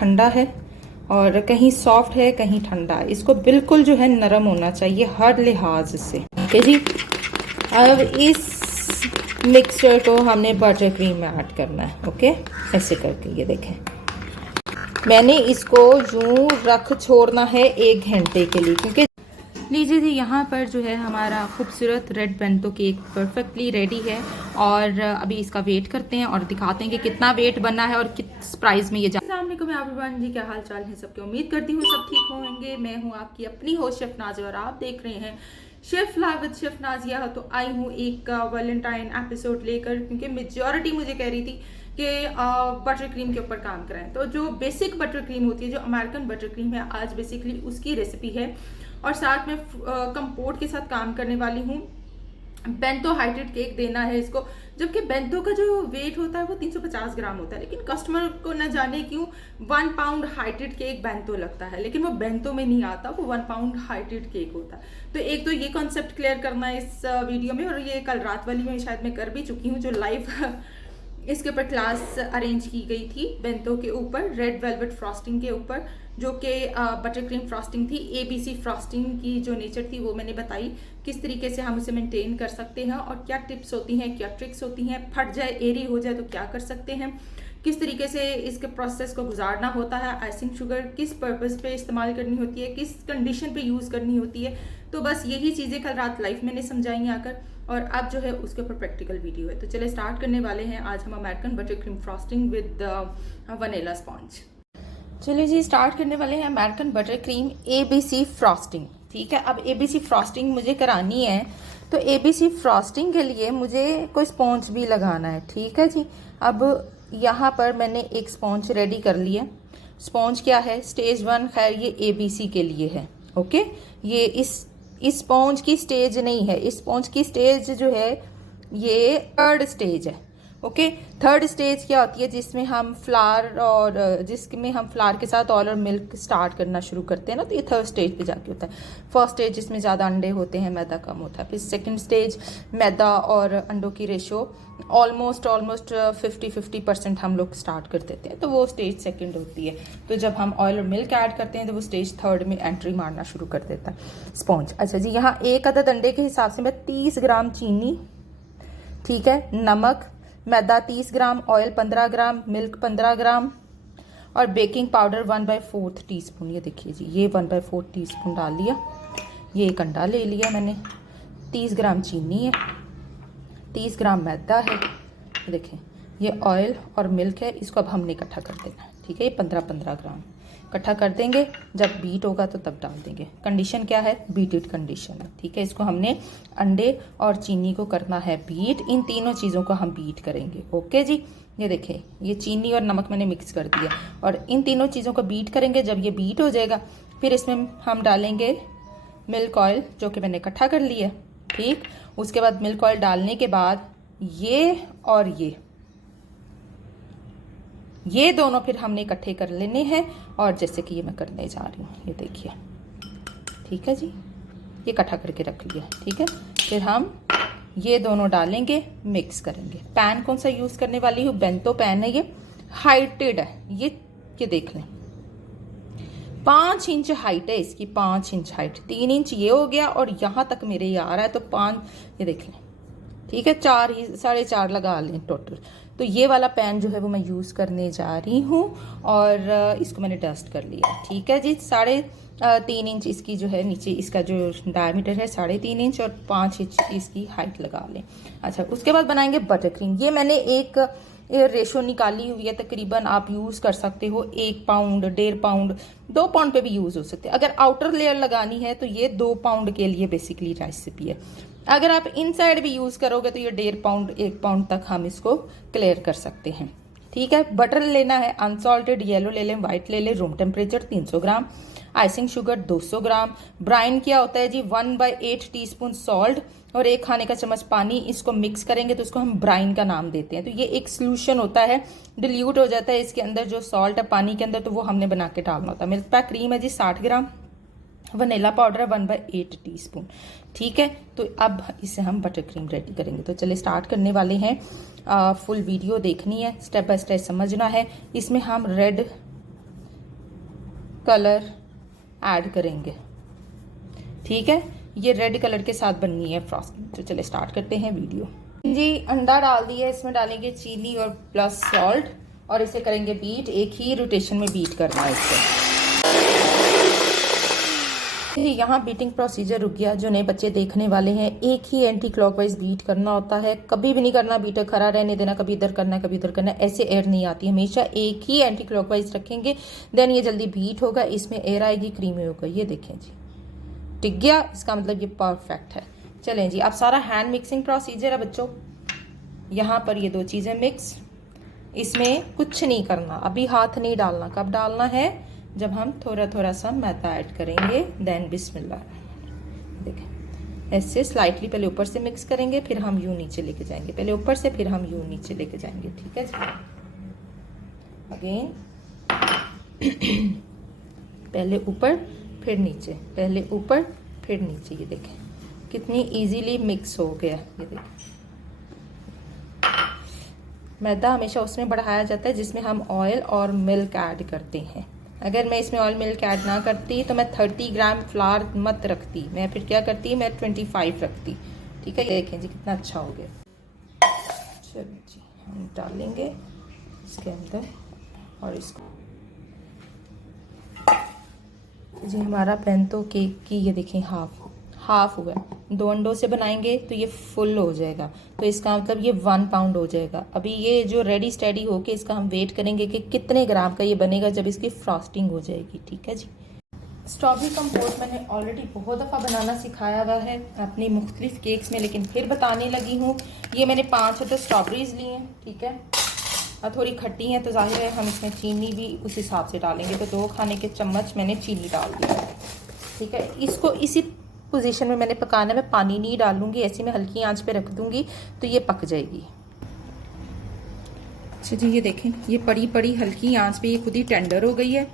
ठंडा है और कहीं सॉफ्ट है कहीं ठंडा है। इसको बिल्कुल जो है नरम होना चाहिए हर लिहाज से। ओके जी, अब इस मिक्सचर को हमने बटर क्रीम में ऐड करना है। ओके, ऐसे करके ये देखें, मैंने इसको यूं रख छोड़ना है 1 घंटे के लिए, क्योंकि लीजिए जी यहाँ पर जो है हमारा खूबसूरत red bento cake perfectly ready है। और अभी इसका वेट करते हैं और दिखाते हैं कि कितना वेट बना है और किस प्राइस में ये जा। अस्सलाम वालेकुम एवरीवन जी, क्या हाल चाल है सबके? उम्मीद करती हूँ सब ठीक होंगे। मैं हूँ आपकी अपनी होस्ट शेफ नाजिया और आप देख रहे हैं chef live with chef Nazia. तो आई हूँ एक वैलेंटाइन एपिसोड लेकर, क्योंकि मेजॉरिटी मुझे कह रही थी कि बटर क्रीम के ऊपर काम करें। तो जो बेसिक बटर क्रीम होती है, जो अमेरिकन बटर क्रीम है, आज बेसिकली उसकी रेसिपी है और साथ में कंपोट के साथ काम करने वाली हूँ। बेंतो हाइटेड केक देना है इसको, जबकि बेंतो का जो वेट होता है वो 350 ग्राम होता है, लेकिन कस्टमर को न जाने क्यों 1 पाउंड हाइटेड केक बेंतो लगता है, लेकिन वो बेंतो में नहीं आता, वो 1 पाउंड हाइटेड केक होता है। तो एक तो ये कॉन्सेप्ट क्लियर करना है इस वीडियो में, और ये कल रात वाली में शायद मैं कर भी चुकी हूँ, जो लाइव इसके ऊपर क्लास अरेंज की गई थी बेंतो के ऊपर, रेड वेलवेट फ्रॉस्टिंग के ऊपर, जो कि बटर क्रीम फ्रॉस्टिंग थी। ABC फ्रॉस्टिंग की जो नेचर थी वो मैंने बताई, किस तरीके से हम उसे मेंटेन कर सकते हैं और क्या टिप्स होती हैं, क्या ट्रिक्स होती हैं, फट जाए एरी हो जाए तो क्या कर सकते हैं, किस तरीके से इसके प्रोसेस को गुजारना होता है, आइसिंग शुगर किस पर्पस पे इस्तेमाल करनी होती है, किस कंडीशन पे यूज़ करनी होती है। तो बस यही चीज़ें कल रात लाइफ मैंने समझाई आकर, और अब जो है उसके ऊपर प्रैक्टिकल वीडियो है। तो चले स्टार्ट करने वाले हैं आज हम American butter cream frosting with vanilla sponge. चलिए जी, स्टार्ट करने वाले हैं American butter cream ABC frosting. ठीक है, अब ABC फ्रॉस्टिंग मुझे करानी है, तो ABC फ्रॉस्टिंग के लिए मुझे कोई स्पॉन्ज भी लगाना है। ठीक है जी, अब यहाँ पर मैंने एक स्पॉन्ज रेडी कर लिया। स्पॉन्ज क्या है? स्टेज 1, खैर ये ABC के लिए है। ओके, ये इस स्पॉन्ज की स्टेज नहीं है, इस स्पॉन्ज की स्टेज जो है ये 3rd स्टेज है। ओके, 3rd स्टेज क्या होती है? जिसमें हम फ्लावर के साथ ऑयल और मिल्क स्टार्ट करना शुरू करते हैं ना, तो ये 3rd स्टेज पे जाके होता है। 1st स्टेज जिसमें ज़्यादा अंडे होते हैं, मैदा कम होता है। फिर 2nd स्टेज मैदा और अंडों की रेशो ऑलमोस्ट 50-50% हम लोग स्टार्ट कर देते हैं, तो वो स्टेज 2nd होती है। तो जब हम ऑयल और मिल्क ऐड करते हैं तो वो स्टेज 3rd में एंट्री मारना शुरू कर देता है स्पॉन्ज। अच्छा जी, यहाँ 1 अदद अंडे के हिसाब से मैं 30 ग्राम चीनी, ठीक है, नमक, मैदा 30 ग्राम, ऑयल 15 ग्राम, मिल्क 15 ग्राम और बेकिंग पाउडर 1/4 टीस्पून। ये देखिए जी, ये 1/4 टीस्पून डाल लिया। ये 1 अंडा ले लिया मैंने, 30 ग्राम चीनी है, 30 ग्राम मैदा है, ये देखें, ये ऑयल और मिल्क है। इसको अब हमने इकट्ठा कर देना है। ठीक है, ये 15-15 ग्राम इकट्ठा कर देंगे, जब बीट होगा तो तब डाल देंगे। कंडीशन क्या है? बीटेड कंडीशन है। ठीक है, इसको हमने अंडे और चीनी को करना है बीट, इन तीनों चीज़ों को हम बीट करेंगे। ओके जी, ये देखें, ये चीनी और नमक मैंने मिक्स कर दिया और इन तीनों चीज़ों को बीट करेंगे। जब ये बीट हो जाएगा फिर इसमें हम डालेंगे मिल्क ऑयल, जो कि मैंने इकट्ठा कर लिया। ठीक, उसके बाद मिल्क ऑयल डालने के बाद ये और ये दोनों फिर हमने इकट्ठे कर लेने हैं, और जैसे कि ये मैं करने जा रही हूँ, ये देखिए। ठीक है जी, ये इकट्ठा करके रख लिया। ठीक है, फिर हम ये दोनों डालेंगे, मिक्स करेंगे। पैन कौन सा यूज़ करने वाली हूँ? बेंतो पैन है, ये हाइटेड है। ये देख लें, 5 इंच हाइट है इसकी, 5 इंच हाइट, 3 इंच ये हो गया और यहाँ तक मेरे ये आ रहा है, तो 5, ये देख लें। ठीक है, 4.5 लगा लें टोटल। तो ये वाला पैन जो है वो मैं यूज़ करने जा रही हूँ और इसको मैंने डस्ट कर लिया। ठीक है जी, 3.5 इंच इसकी जो है नीचे, इसका जो डायमीटर है 3.5 इंच और 5 इंच इसकी हाइट लगा लें। अच्छा, उसके बाद बनाएंगे बटर क्रीम। ये मैंने एक रेशो निकाली हुई है, तकरीबन आप यूज़ कर सकते हो 1 पाउंड, 1.5 पाउंड, 2 पाउंड पे भी यूज़ हो सकते हैं। अगर आउटर लेयर लगानी है तो ये 2 पाउंड के लिए बेसिकली रेसिपी है। अगर आप इनसाइड भी यूज़ करोगे तो ये 1.5 पाउंड, 1 पाउंड तक हम इसको क्लियर कर सकते हैं। ठीक है, बटर लेना है अनसॉल्टेड, येलो ले लें, वाइट ले लें, रूम टेम्परेचर 300 ग्राम, आइसिंग शुगर 200 ग्राम, ब्राइन क्या होता है जी? 1/8 टीस्पून सॉल्ट और 1 खाने का चम्मच पानी। इसको मिक्स करेंगे तो इसको हम ब्राइन का नाम देते हैं। तो ये एक सोल्यूशन होता है, डिल्यूट हो जाता है इसके अंदर जो सॉल्ट है पानी के अंदर, तो वो हमने बना के डालना होता है। मिल्क पैक क्रीम है जी 60 ग्राम, वनीला पाउडर है 1/8 टीस्पून। ठीक है, तो अब इसे हम बटर क्रीम रेडी करेंगे। तो चलिए स्टार्ट करने वाले हैं। फुल वीडियो देखनी है, स्टेप बाय स्टेप समझना है। इसमें हम रेड कलर ऐड करेंगे। ठीक है, ये रेड कलर के साथ बननी है फ्रॉस्टिंग। तो चले स्टार्ट करते हैं वीडियो। जी, अंडा डाल दिया, इसमें डालेंगे चीनी और प्लस सॉल्ट और इसे करेंगे बीट। एक ही रोटेशन में बीट करना है इसको। यहाँ बीटिंग प्रोसीजर रुक गया। जो नए बच्चे देखने वाले हैं, एक ही एंटी क्लॉकवाइज बीट करना होता है, कभी भी नहीं करना बीटर खड़ा रहने देना, कभी इधर करना है कभी इधर करना है, ऐसे एयर नहीं आती। हमेशा एक ही एंटी क्लॉकवाइज रखेंगे, देन ये जल्दी बीट होगा, इसमें एयर आएगी, क्रीमी होगा। ये देखें जी, टिक गया, इसका मतलब ये परफेक्ट है। चलें जी, अब सारा हैंड मिक्सिंग प्रोसीजर है बच्चों। यहाँ पर ये दो चीज़ें मिक्स, इसमें कुछ नहीं करना, अभी हाथ नहीं डालना। कब डालना है? जब हम थोड़ा थोड़ा सा मैदा ऐड करेंगे, देन बिस्मिल्लाह। देखें, ऐसे स्लाइटली पहले ऊपर से मिक्स करेंगे, फिर हम यूं नीचे लेके जाएंगे, पहले ऊपर से फिर हम यूं नीचे लेके जाएंगे। ठीक है जी, अगेन पहले ऊपर फिर नीचे, पहले ऊपर फिर नीचे। ये देखें कितनी इजीली मिक्स हो गया। ये देखें, मैदा हमेशा उसमें बढ़ाया जाता है जिसमें हम ऑयल और मिल्क ऐड करते हैं। अगर मैं इसमें ऑयल मिल्क ऐड ना करती तो मैं 30 ग्राम फ्लावर मत रखती, मैं फिर क्या करती, मैं 25 रखती। ठीक है, ये देखें जी कितना अच्छा हो गया। चलो जी, हम डालेंगे इसके अंदर और इसको जी, हमारा बेंतो केक की ये देखें हाफ हुआ है। 2 अंडों से बनाएंगे तो ये फुल हो जाएगा, तो इसका मतलब ये 1 पाउंड हो जाएगा। अभी ये जो रेडी स्टेडी होके इसका हम वेट करेंगे कि कितने ग्राम का ये बनेगा जब इसकी फ्रॉस्टिंग हो जाएगी। ठीक है जी, स्ट्रॉबेरी कंपोट मैंने ऑलरेडी बहुत दफ़ा बनाना सिखाया हुआ है अपनी मुख्तलिफ केक्स में, लेकिन फिर बताने लगी हूँ। ये मैंने 5 स्ट्रॉबेरीज ली हैं। ठीक है, और थोड़ी खट्टी हैं तो जाहिर है हम इसमें चीनी भी उस हिसाब से डालेंगे, तो 2 खाने के चम्मच मैंने चीनी डाल दी है। ठीक है, इसको इसी पोजीशन में मैंने पकाना है, मैं पानी नहीं डालूंगी, ऐसी मैं हल्की आंच पे रख दूंगी तो ये पक जाएगी। अच्छा जी, ये देखें, ये पड़ी हल्की आंच पे ये खुद ही टेंडर हो गई है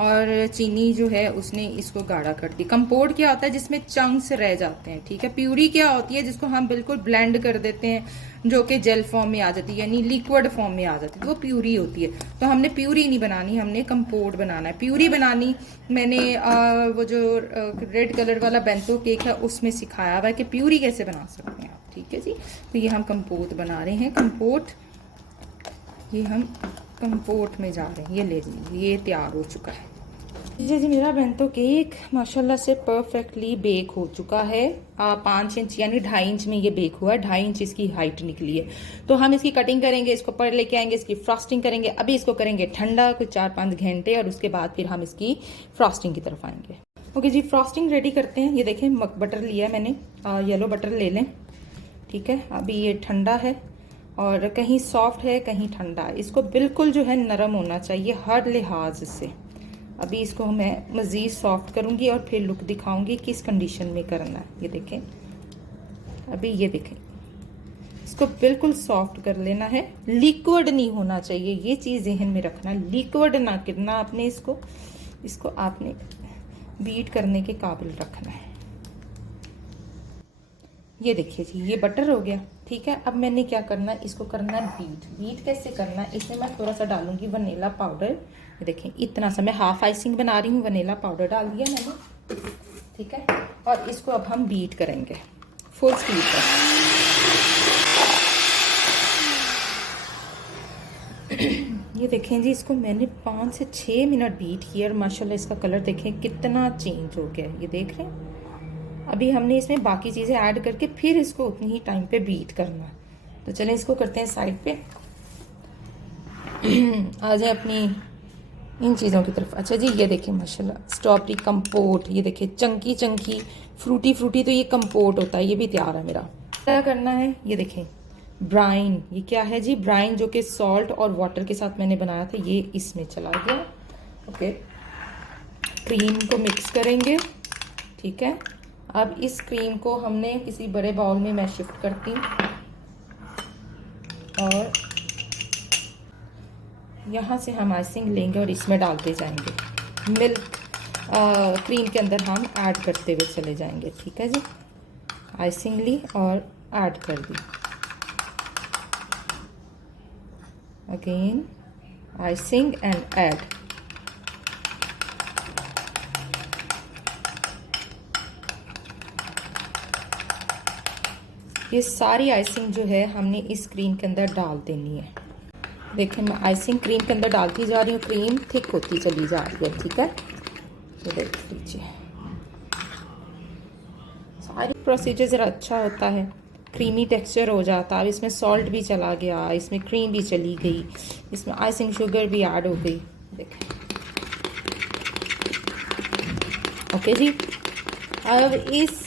और चीनी जो है उसने इसको गाढ़ा कर दी। कंपोट क्या होता है? जिसमें चंक्स रह जाते हैं। ठीक है, प्यूरी क्या होती है? जिसको हम बिल्कुल ब्लेंड कर देते हैं, जो कि जेल फॉर्म में आ जाती है, यानी लिक्विड फॉर्म में आ जाती है, तो वो प्यूरी होती है। तो हमने प्यूरी नहीं बनानी, हमने कंपोट बनाना है। प्यूरी बनानी मैंने वो जो रेड कलर वाला बेंतो केक है उसमें सिखाया हुआ है कि प्यूरी कैसे बना सकते हैं आप। ठीक है जी, तो ये हम कंपोट बना रहे हैं। कंपोट, ये हम कंपोट में जा रहे हैं। ये ले लीजिए, ये तैयार हो चुका है। जी जी, मेरा बेंतो केक माशाल्लाह से परफेक्टली बेक हो चुका है। 5 इंच यानी 2.5 इंच में ये बेक हुआ है, 2.5 इंच इसकी हाइट निकली है। तो हम इसकी कटिंग करेंगे, इसको पर लेके आएंगे, इसकी फ्रॉस्टिंग करेंगे। अभी इसको करेंगे ठंडा कुछ 4-5 घंटे और उसके बाद फिर हम इसकी फ्रॉस्टिंग की तरफ आएंगे। ओके जी, फ्रॉस्टिंग रेडी करते हैं। ये देखें, बटर लिया है मैंने, येलो बटर ले लें। ठीक है, अभी ये ठंडा है और कहीं सॉफ्ट है कहीं ठंडा है, इसको बिल्कुल जो है नरम होना चाहिए हर लिहाज से। अभी इसको मैं मज़ीद सॉफ्ट करूंगी और फिर लुक दिखाऊंगी किस कंडीशन में करना है। ये देखें, अभी ये देखें, इसको बिल्कुल सॉफ्ट कर लेना है, लिक्विड नहीं होना चाहिए, ये चीज़ जहन में रखना। लिक्विड ना करना आपने, इसको आपने बीट करने के काबिल रखना है। ये देखिए जी, ये बटर हो गया। ठीक है, अब मैंने क्या करना है, इसको करना है बीट। बीट कैसे करना है? इसमें मैं थोड़ा सा डालूंगी वनीला पाउडर। ये देखें, इतना सा मैं हाफ आइसिंग बना रही हूँ, वनीला पाउडर डाल दिया मैंने। ठीक है, और इसको अब हम बीट करेंगे फुल स्पीड पर। ये देखें जी, इसको मैंने 5 से 6 मिनट बीट किया और माशाल्लाह इसका कलर देखें कितना चेंज हो गया। ये देख रहे हैं, अभी हमने इसमें बाकी चीज़ें ऐड करके फिर इसको उतनी ही टाइम पे बीट करना है। तो चलें इसको करते हैं साइड पे। आ जाए अपनी इन चीज़ों की तरफ। अच्छा जी, ये देखें माशाल्लाह स्ट्रॉबेरी कंपोट, ये देखें चंकी चंकी फ्रूटी फ्रूटी, तो ये कंपोट होता है, ये भी तैयार है मेरा। क्या करना है, ये देखें ब्राइन, ये क्या है जी? ब्राइन, जो कि सॉल्ट और वाटर के साथ मैंने बनाया था, ये इसमें चला गया। ओके, क्रीम को मिक्स करेंगे। ठीक है, अब इस क्रीम को हमने किसी बड़े बाउल में मैं शिफ्ट करती हूँ और यहाँ से हम आइसिंग लेंगे और इसमें डालते जाएंगे। मिल्क क्रीम के अंदर हम ऐड करते हुए चले जाएंगे। ठीक है जी, आइसिंग ली और ऐड कर दी। Again icing and add. ये सारी आइसिंग जो है हमने इस क्रीम के अंदर डाल देनी है। देखें मैं आइसिंग क्रीम के अंदर डालती जा रही हूँ, क्रीम थिक होती चली जा रही है। ठीक है, तो देख लीजिए सारी प्रोसीजर ज़रा अच्छा होता है, क्रीमी टेक्सचर हो जाता है। अब इसमें सॉल्ट भी चला गया, इसमें क्रीम भी चली गई, इसमें आइसिंग शुगर भी ऐड हो गई। देखें ओके जी। अब इस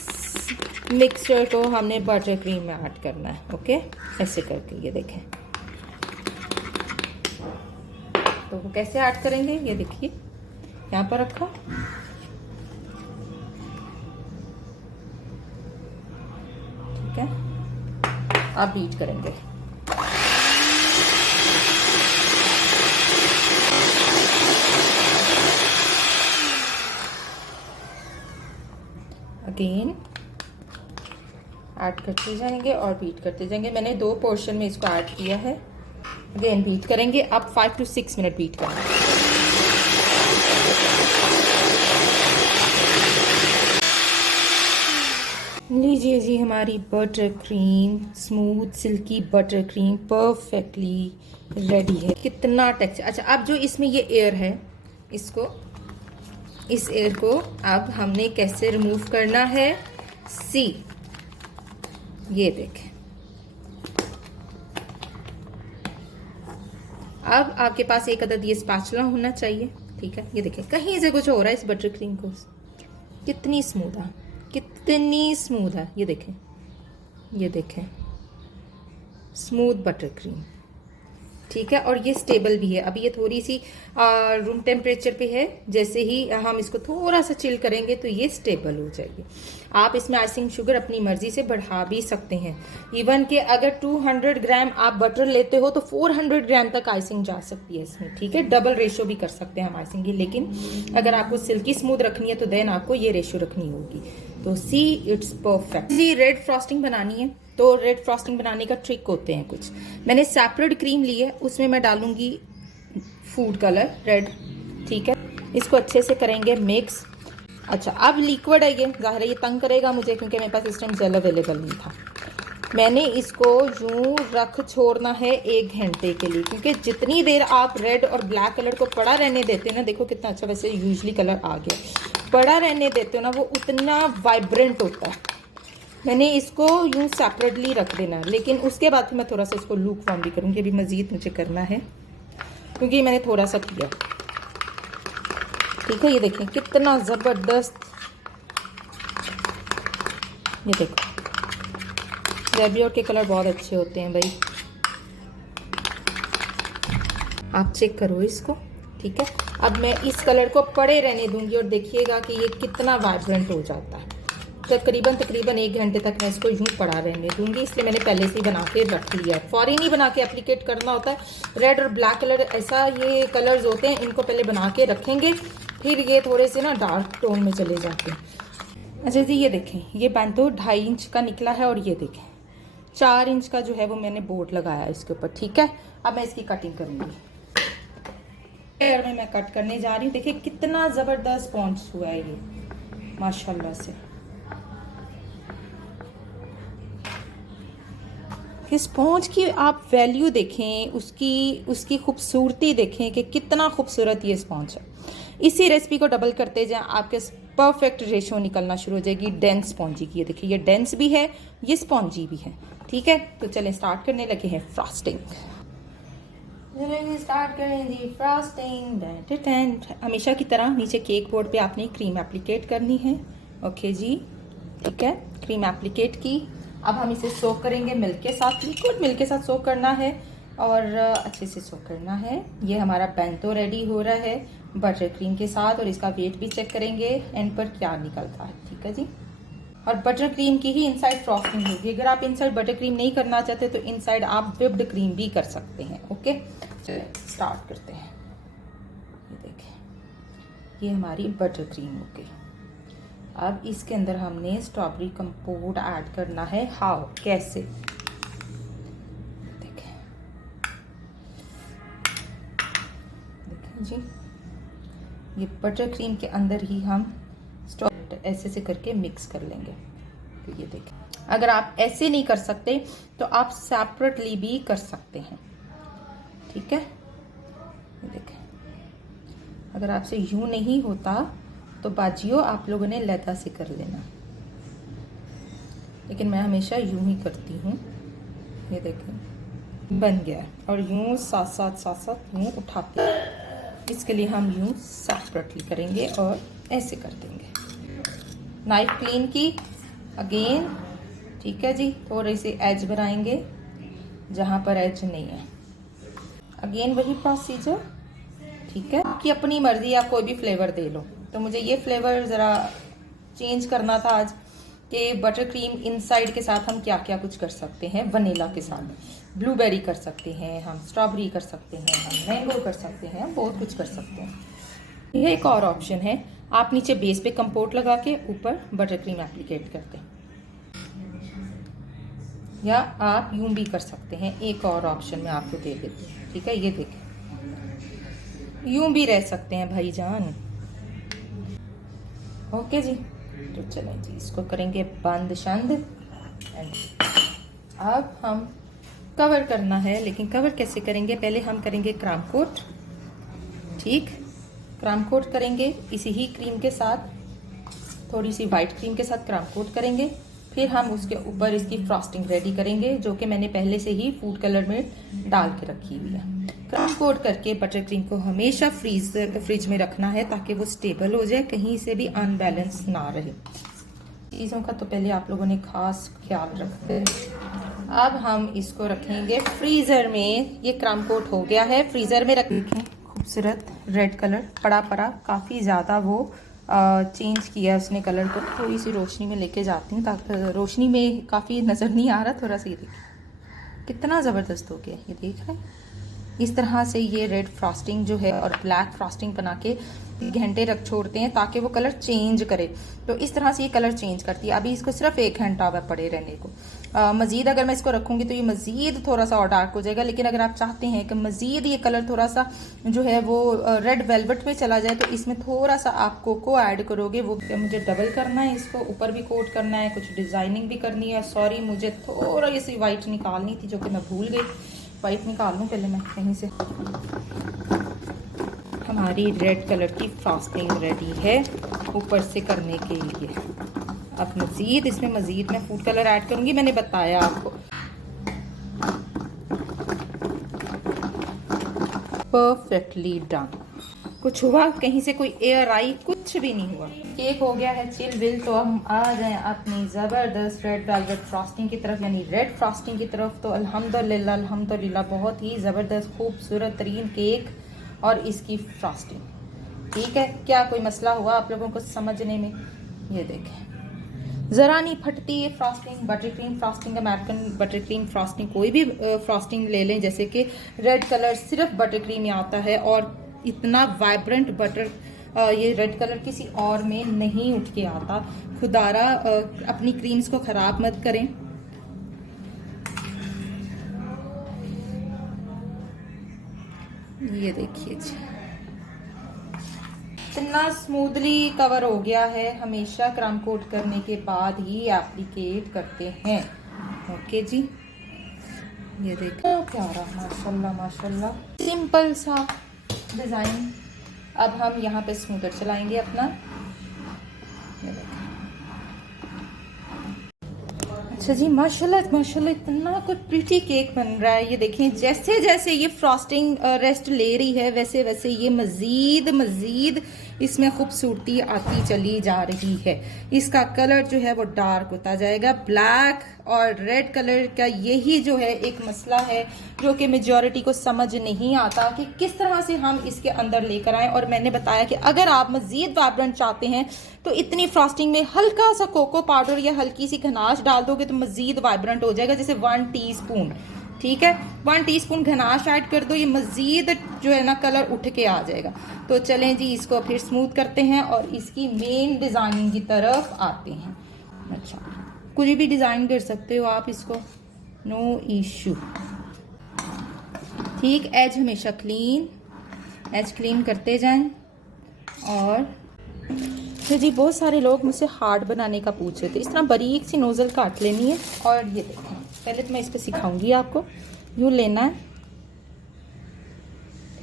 मिक्सचर को हमने बटर क्रीम में ऐड करना है। ओके, ऐसे करके ये देखें। तो वो कैसे ऐड करेंगे ये देखिए, यहाँ पर रखा, ठीक है। आप बीट करेंगे। अगेन ऐड करते जाएंगे और बीट करते जाएंगे। मैंने 2 पोर्शन में इसको ऐड किया है। अगेन बीट करेंगे। अब 5 to 6 मिनट बीट करेंगे। लीजिए जी, हमारी butter cream, smooth silky butter cream perfectly ready है। कितना टेक्सचर। अच्छा, अब जो इसमें ये एयर है, इस एयर को अब हमने कैसे रिमूव करना है, सी ये देखें। अब आपके पास एक अदद ये स्पैचुला होना चाहिए। ठीक है, ये देखें कहीं से कुछ हो रहा है इस बटर क्रीम को। कितनी स्मूथ है, कितनी स्मूथ है, ये देखें, ये देखें स्मूथ बटर क्रीम। ठीक है, और ये स्टेबल भी है। अभी ये थोड़ी सी रूम टेम्परेचर पे है, जैसे ही हम इसको थोड़ा सा चिल करेंगे तो ये स्टेबल हो जाएगी। आप इसमें आइसिंग शुगर अपनी मर्जी से बढ़ा भी सकते हैं। इवन कि अगर 200 ग्राम आप बटर लेते हो तो 400 ग्राम तक आइसिंग जा सकती है इसमें। ठीक है, डबल रेशो भी कर सकते हैं हम आइसिंग की, लेकिन अगर आपको सिल्की स्मूथ रखनी है तो देन आपको ये रेशो रखनी होगी। तो सी इट्स परफेक्ट जी। रेड फ्रॉस्टिंग बनानी है तो रेड फ्रॉस्टिंग बनाने का ट्रिक होते हैं कुछ। मैंने सेपरेट क्रीम ली है, उसमें मैं डालूंगी फूड कलर रेड। ठीक है, इसको अच्छे से करेंगे मिक्स। अच्छा, अब लिक्विड है ये, जाहिर है ये तंग करेगा मुझे क्योंकि मेरे पास इस टाइम जेल अवेलेबल नहीं था। मैंने इसको यूं रख छोड़ना है 1 घंटे के लिए, क्योंकि जितनी देर आप रेड और ब्लैक कलर को पड़ा रहने देते हो ना, देखो कितना अच्छा वैसे यूजली कलर आ गया, पड़ा रहने देते हो ना, वो उतना वाइब्रेंट होता है। मैंने इसको यूं सेपरेटली रख देना, लेकिन उसके बाद मैं थोड़ा सा इसको लूक वार्म भी करूँगी। अभी मज़ीद मुझे करना है क्योंकि मैंने थोड़ा सा किया। ठीक है, ये देखें कितना ज़बरदस्त, ये देखो रेबियोर के कलर बहुत अच्छे होते हैं भाई, आप चेक करो इसको। ठीक है, अब मैं इस कलर को पड़े रहने दूंगी और देखिएगा कि ये कितना वाइब्रेंट हो जाता है। तकरीबन 1 घंटे तक मैं इसको यूं पड़ा रहने दूंगी, इसलिए मैंने पहले से ही बना के रख लिया है। फौरन ही बना के एप्लीकेट करना होता है। रेड और ब्लैक कलर ऐसा ये कलर्स होते हैं, इनको पहले बना के रखेंगे, फिर ये थोड़े से ना डार्क टोन में चले जाते हैं। अच्छा जी, ये देखें ये बैंतो 2.5 इंच का निकला है और ये देखें 4 इंच का जो है वो मैंने बोर्ड लगाया इसके ऊपर। ठीक है, अब मैं इसकी कटिंग करूँगी। में मैं कट करने जा रही हूँ। देखिए कितना ज़बरदस्त स्पॉन्ज हुआ है ये, माशाल्लाह से। कि स्पॉन्ज की आप वैल्यू देखें, उसकी खूबसूरती देखें कि कितना खूबसूरत ये स्पॉन्ज है। इसी रेसिपी को डबल करते जाएं, आपके परफेक्ट रेशो निकलना शुरू हो जाएगी डेंस स्पॉन्जी की। ये देखिए ये डेंस भी है, ये स्पॉन्जी भी है। ठीक है, तो चलें स्टार्ट करने लगे हैं फ्रॉस्टिंग। स्टार्ट करें जी फ्रॉस्टिंग। हमेशा की तरह नीचे केक बोर्ड पे आपने क्रीम एप्लीकेट करनी है। ओके जी, ठीक है, क्रीम एप्लीकेट की। अब हम इसे सोक करेंगे मिल्क के साथ, लिक्विड मिल्क के साथ सोक करना है और अच्छे से सोक करना है। ये हमारा बैंतो रेडी हो रहा है बटर क्रीम के साथ, और इसका वेट भी चेक करेंगे एंड पर क्या निकलता है। ठीक है जी, और बटर क्रीम की ही इनसाइड फ्रॉस्टिंग होगी। अगर आप इनसाइड बटर क्रीम नहीं करना चाहते तो इनसाइड आप व्हिप्ड क्रीम भी कर सकते हैं। ओके, चलिए स्टार्ट करते हैं। ये देखें ये हमारी बटर क्रीम हो गई। अब इसके अंदर हमने स्ट्रॉबेरी कंपोट ऐड करना है। हाउ, कैसे, देखें देखें जी, ये बटर क्रीम के अंदर ही हम स्ट्रॉबेरी ऐसे से करके मिक्स कर लेंगे। तो ये देखें अगर आप ऐसे नहीं कर सकते तो आप सेपरेटली भी कर सकते हैं, ठीक है। देखें, अगर आपसे यूं नहीं होता तो बाजियों आप लोगों ने लैदा से कर लेना, लेकिन मैं हमेशा यूं ही करती हूँ। ये देखें बन गया, और यूं साथ साथ यूं उठाते हैं। इसके लिए हम यूं सेपरेटली करेंगे और ऐसे कर देंगे। नाइफ क्लीन की अगेन, ठीक है जी। थोड़े से एज बनाएंगे जहाँ पर एज नहीं है, अगेन वही प्रोसीजर, ठीक है। आपकी अपनी मर्जी, आप कोई भी फ्लेवर दे लो। तो मुझे ये फ्लेवर ज़रा चेंज करना था आज कि बटर क्रीम इनसाइड के साथ हम क्या क्या कुछ कर सकते हैं। वनीला के साथ ब्लूबेरी कर सकते हैं, हम स्ट्रॉबेरी कर सकते हैं, हम मैंगो कर सकते हैं, बहुत कुछ कर सकते हैं। यह एक और ऑप्शन है, आप नीचे बेस पे कंपोट लगा के ऊपर बटर क्रीम एप्लीकेट करते हैं, या आप यूं भी कर सकते हैं। एक और ऑप्शन मैं आपको दे देती हूँ, ठीक है। ये देखें, यूं भी रह सकते हैं भाईजान। ओके जी, तो चलें जी, इसको करेंगे बंद शंद। अब हम कवर करना है, लेकिन कवर कैसे करेंगे? पहले हम करेंगे क्राम कोट, ठीक। क्राम कोट करेंगे इसी ही क्रीम के साथ, थोड़ी सी वाइट क्रीम के साथ क्राम कोट करेंगे। फिर हम उसके ऊपर इसकी फ्रॉस्टिंग रेडी करेंगे, जो कि मैंने पहले से ही फूड कलर में डाल के रखी हुई है। क्राम कोट करके बटर क्रीम को हमेशा फ्रिज में रखना है ताकि वो स्टेबल हो जाए, कहीं से भी अनबैलेंस ना रहे। चीज़ों का तो पहले आप लोगों ने खास ख्याल रखते हैं। अब हम इसको रखेंगे फ्रीज़र में। ये क्राम कोट हो गया है, फ्रीज़र में रखें। खूबसूरत रेड कलर पड़ा काफ़ी ज़्यादा वो चेंज किया उसने कलर को। थोड़ी सी रोशनी में लेके जाती हूँ ताकि रोशनी में काफ़ी नज़र नहीं आ रहा, थोड़ा सा। ये देखिए कितना ज़बरदस्त हो गया, ये देख रहे हैं। इस तरह से ये रेड फ्रॉस्टिंग जो है और ब्लैक फ्रॉस्टिंग बना के घंटे रख छोड़ते हैं ताकि वो कलर चेंज करे। तो इस तरह से ये कलर चेंज करती है। अभी इसको सिर्फ 1 घंटा हुआ पड़े रहने को। मज़ीद अगर मैं इसको रखूँगी तो ये मज़ीद थोड़ा सा और डार्क हो जाएगा, लेकिन अगर आप चाहते हैं कि मज़ीद ये कलर थोड़ा सा जो है वो रेड वेलवेट में चला जाए तो इसमें थोड़ा सा आप कोको ऐड करोगे। वो मुझे डबल करना है, इसको ऊपर भी कोट करना है, कुछ डिज़ाइनिंग भी करनी है। सॉरी, मुझे थोड़ा सी वाइट निकालनी थी जो कि मैं भूल गई। वाइट निकाल लूँ पहले मैं कहीं से। हमारी रेड कलर की फ्रॉस्टिंग रेडी है ऊपर से करने के लिए। अब मज़ीद इसमें मैं फूड कलर ऐड करूँगी, मैंने बताया आपको। Perfectly done. कुछ हुआ कहीं से, कोई एयर आई? कुछ भी नहीं हुआ। केक हो गया है चिल विल। तो हम आ जाएं अपनी ज़बरदस्त रेड वेलवेट फ्रॉस्टिंग की तरफ, यानी रेड फ्रॉस्टिंग की तरफ। तो अल्हम्दुलिल्लाह बहुत ही ज़बरदस्त खूबसूरत तरीन केक और इसकी फ्रॉस्टिंग, ठीक है। क्या कोई मसला हुआ आप लोगों को समझने में? ये देखें, ज़रा नहीं फटती ये frosting. Butter cream frosting, American butter cream frosting, कोई भी फ्रॉस्टिंग ले लें, जैसे कि रेड कलर सिर्फ बटर क्रीम में आता है और इतना वाइब्रेंट बटर ये रेड कलर किसी और में नहीं उठ के आता। खुदारा अपनी क्रीम्स को ख़राब मत करें। ये देखिए जी, इतना स्मूथली कवर हो गया है। हमेशा क्राम कोट करने के बाद ही एप्लीकेट करते हैं, ओके जी। ये देखो प्यारा, माशाल्लाह माशाल्लाह, सिंपल सा डिज़ाइन। अब हम यहाँ पे स्मूदर चलाएंगे अपना। अच्छा जी, माशाल्लाह माशाल्लाह, इतना कुछ प्रीटी केक बन रहा है। ये देखें, जैसे जैसे ये फ्रॉस्टिंग रेस्ट ले रही है वैसे वैसे ये मज़ीद इसमें खूबसूरती आती चली जा रही है। इसका कलर जो है वो डार्क होता जाएगा। ब्लैक और रेड कलर का यही जो है एक मसला है जो कि मेजॉरिटी को समझ नहीं आता कि किस तरह से हम इसके अंदर लेकर आएँ। और मैंने बताया कि अगर आप मज़ीद वाइब्रेंट चाहते हैं तो इतनी फ्रॉस्टिंग में हल्का सा कोको पाउडर या हल्की सी गनाश डाल दोगे तो मज़ीद वाइब्रेंट हो जाएगा। जैसे 1 टीस्पून, ठीक है, 1 टीस्पून गनाश ऐड कर दो, ये मज़ीद जो है ना कलर उठ के आ जाएगा। तो चलें जी, इसको फिर स्मूथ करते हैं और इसकी मेन डिज़ाइनिंग की तरफ आते हैं। अच्छा, कुछ भी डिज़ाइन कर सकते हो आप इसको, नो इशू, ठीक। एज हमेशा एज क्लीन करते जाएं और तो जी बहुत सारे लोग मुझसे हार्ड बनाने का पूछ रहे थे। इस तरह बारीक सी नोज़ल काट लेनी है और ये देखें, पहले तो मैं इस पर सिखाऊंगी आपको। यूँ लेना है,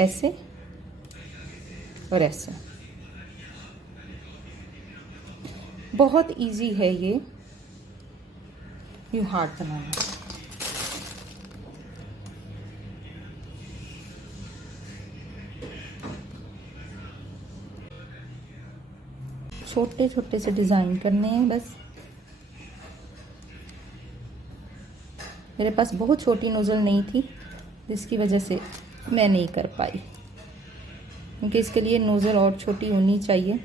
ऐसे और ऐसे। बहुत इजी है ये, यूँ हार्ड बनाना। छोटे छोटे से डिज़ाइन करने हैं बस। मेरे पास बहुत छोटी नोज़ल नहीं थी, जिसकी वजह से मैं नहीं कर पाई, क्योंकि इसके लिए नोज़ल और छोटी होनी चाहिए,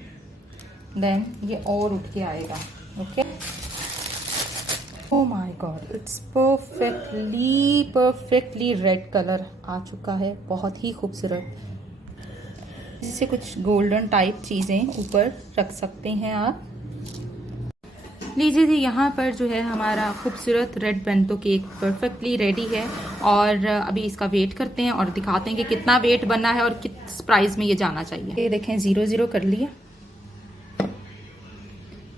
देन ये और उठ के आएगा। Okay, oh my god, it's perfectly red colour आ चुका है, बहुत ही खूबसूरत। इससे कुछ गोल्डन टाइप चीज़ें ऊपर रख सकते हैं आप। लीजिए जी, यहाँ पर जो है हमारा खूबसूरत red bento cake perfectly ready है। और अभी इसका वेट करते हैं और दिखाते हैं कि कितना वेट बना है और किस प्राइस में ये जाना चाहिए। ये देखें 0-0 कर लिया।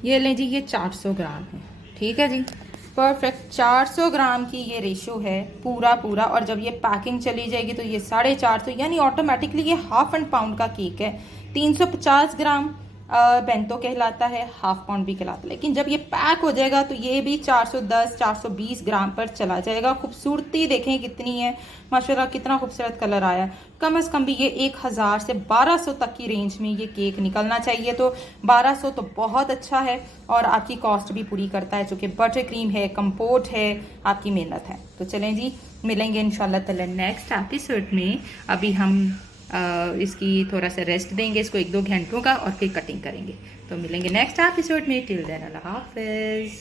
ये लें जी, ये 400 ग्राम है। ठीक है जी, परफेक्ट 400 ग्राम की ये रेशो है पूरा। और जब ये पैकिंग चली जाएगी तो ये 450, यानी ऑटोमेटिकली ये ½ का केक है। 350 ग्राम बेंतो कहलाता है, ½ पाउंड भी कहलाता है। लेकिन जब ये पैक हो जाएगा तो ये भी 410-420 ग्राम पर चला जाएगा। खूबसूरती देखें कितनी है, माशाल्लाह कितना खूबसूरत कलर आया। कम से कम भी ये 1000 से 1200 तक की रेंज में ये केक निकलना चाहिए। तो 1200 तो बहुत अच्छा है और आपकी कॉस्ट भी पूरी करता है, चूँकि बटर क्रीम है, कंपोट है, आपकी मेहनत है। तो चलें जी, मिलेंगे इंशाल्लाह ताला नेक्स्ट एपिसोड में। अभी हम इसकी थोड़ा सा रेस्ट देंगे इसको 1-2 घंटों का, और फिर कटिंग करेंगे। तो मिलेंगे नेक्स्ट एपिसोड में। टिल देन अल्लाह हाफिज़।